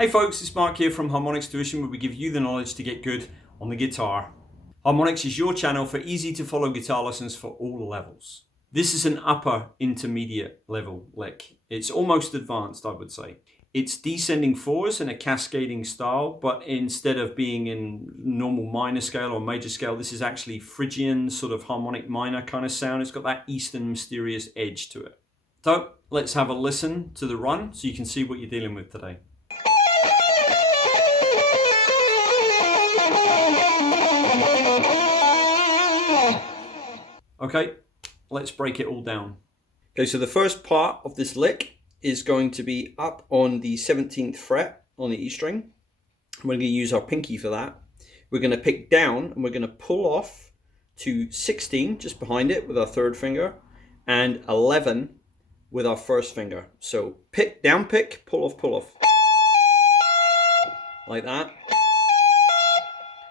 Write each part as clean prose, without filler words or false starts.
Hey folks, it's Mark here from Harmonix Tuition, where we give you the knowledge to get good on the guitar. Harmonix is your channel for easy to follow guitar lessons for all levels. This is an upper intermediate level lick. It's almost advanced, I would say. It's descending fours in a cascading style, but instead of being in normal minor scale or major scale, this is actually Phrygian, sort of harmonic minor kind of sound. It's got that Eastern mysterious edge to it. So let's have a listen to the run so you can see what you're dealing with today. Okay, let's break it all down. Okay, so the first part of this lick is going to be up on the 17th fret on the E string. We're going to use our pinky for that. We're going to pick down and we're going to pull off to 16 just behind it with our third finger and 11 with our first finger. So pick, down pick, pull off, like that.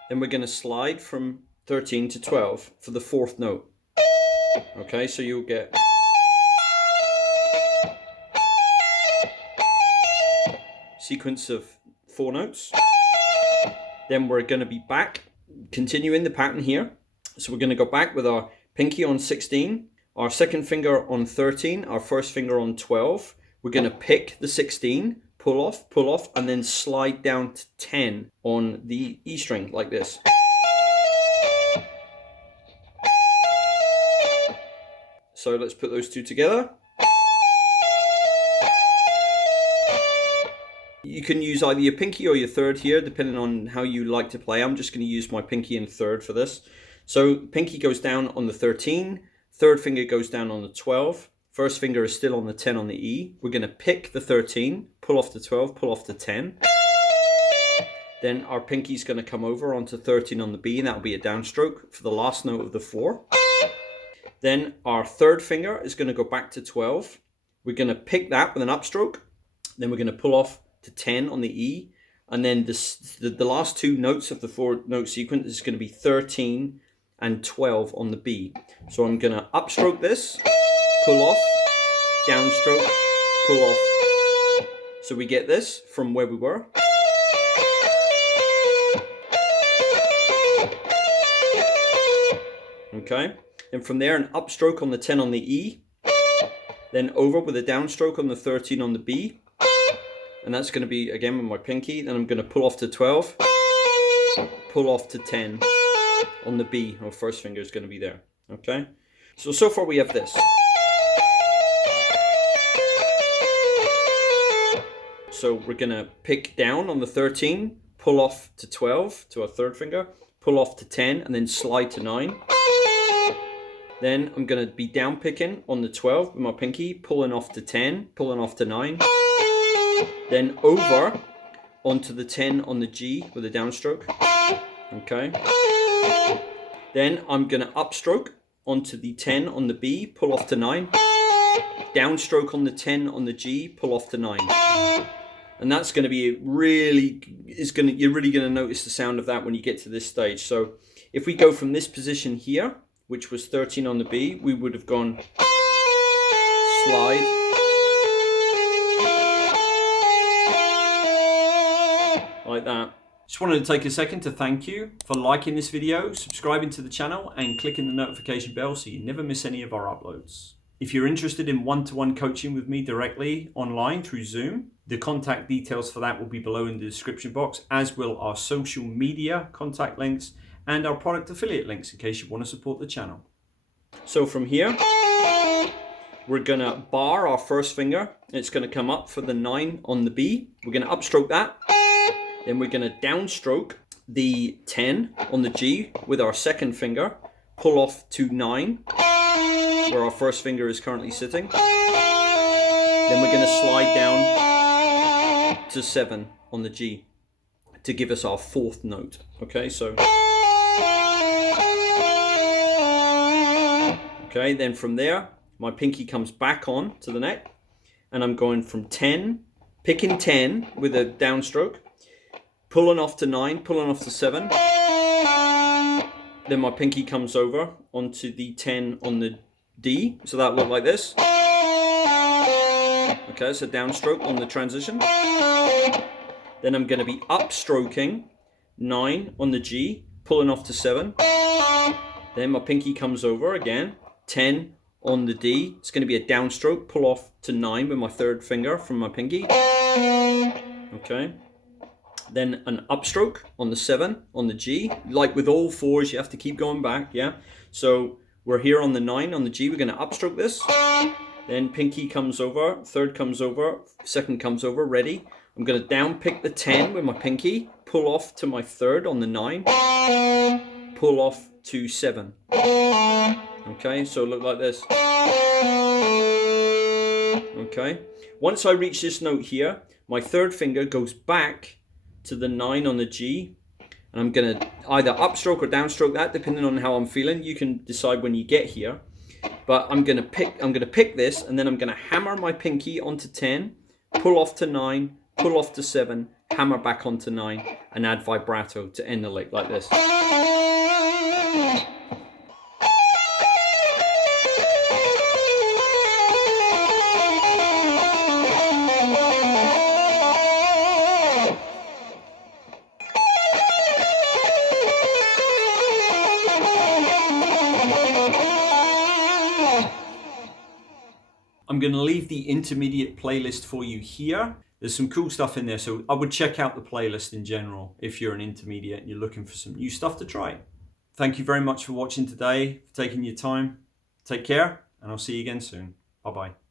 Then we're going to slide from 13 to 12 for the fourth note. Okay, so you'll get sequence of 4 notes. Then we're going to be back, continuing the pattern here. So we're going to go back with our pinky on 16, our second finger on 13, our first finger on 12. We're going to pick the 16, pull off, and then slide down to 10 on the E string like this. So let's put those two together. You can use either your pinky or your third here, depending on how you like to play. I'm just going to use my pinky and third for this. So pinky goes down on the 13, third finger goes down on the 12, first finger is still on the 10 on the E. We're going to pick the 13, pull off the 12, pull off the 10. Then our pinky's going to come over onto 13 on the B, and that'll be a downstroke for the last note of the 4. Then our third finger is going to go back to 12. We're going to pick that with an upstroke. Then we're going to pull off to 10 on the E. And then the last two notes of the 4-note sequence is going to be 13 and 12 on the B. So I'm going to upstroke this, pull off, downstroke, pull off. So we get this from where we were. Okay. And from there, an upstroke on the 10 on the E, then over with a downstroke on the 13 on the B, and that's going to be, again, with my pinky. Then I'm going to pull off to 12, pull off to 10 on the B. Our first finger is going to be there, okay? So far we have this. So we're going to pick down on the 13, pull off to 12 to our third finger, pull off to 10, and then slide to 9. Then I'm going to be down picking on the 12 with my pinky, pulling off to 10, pulling off to 9. Then over onto the 10 on the G with a downstroke. Okay. Then I'm going to upstroke onto the 10 on the B, pull off to 9. Downstroke on the 10 on the G, pull off to 9. And that's going to be you're really going to notice the sound of that when you get to this stage. So if we go from this position here, which was 13 on the B, we would have gone slide, like that. Just wanted to take a second to thank you for liking this video, subscribing to the channel, and clicking the notification bell so you never miss any of our uploads. If you're interested in one-to-one coaching with me directly online through Zoom, the contact details for that will be below in the description box, as will our social media contact links and our product affiliate links in case you want to support the channel. So from here, we're going to bar our first finger. It's going to come up for the 9 on the B. We're going to upstroke that. Then we're going to downstroke the 10 on the G with our second finger. Pull off to 9, where our first finger is currently sitting. Then we're going to slide down to 7 on the G to give us our fourth note. Okay, so... Okay, then from there, my pinky comes back on to the neck, and I'm going from 10, picking 10 with a downstroke, pulling off to 9, pulling off to 7. Then my pinky comes over onto the 10 on the D, so that look like this. Okay, so downstroke on the transition. Then I'm going to be upstroking 9 on the G, pulling off to 7. Then my pinky comes over again, 10 on the D. It's going to be a downstroke, pull off to 9 with my third finger from my pinky. Okay. Then an upstroke on the 7 on the G. Like with all fours, you have to keep going back, yeah? So we're here on the 9 on the G. We're going to upstroke this. Then pinky comes over, third comes over, second comes over, ready. I'm going to down pick the 10 with my pinky, pull off to my third on the 9, pull off to 7. Okay, so look like this. Okay, once I reach this note here, my third finger goes back to the 9 on the G, and I'm going to either upstroke or downstroke that depending on how I'm feeling. You can decide when you get here. But I'm gonna pick this, and then I'm gonna hammer my pinky onto 10, pull off to 9, pull off to 7, hammer back onto 9, and add vibrato to end the lick like this. I'm going to leave the intermediate playlist for you here. There's some cool stuff in there, so I would check out the playlist in general if you're an intermediate and you're looking for some new stuff to try. Thank you very much for watching today, for taking your time. Take care, and I'll see you again soon. Bye-bye.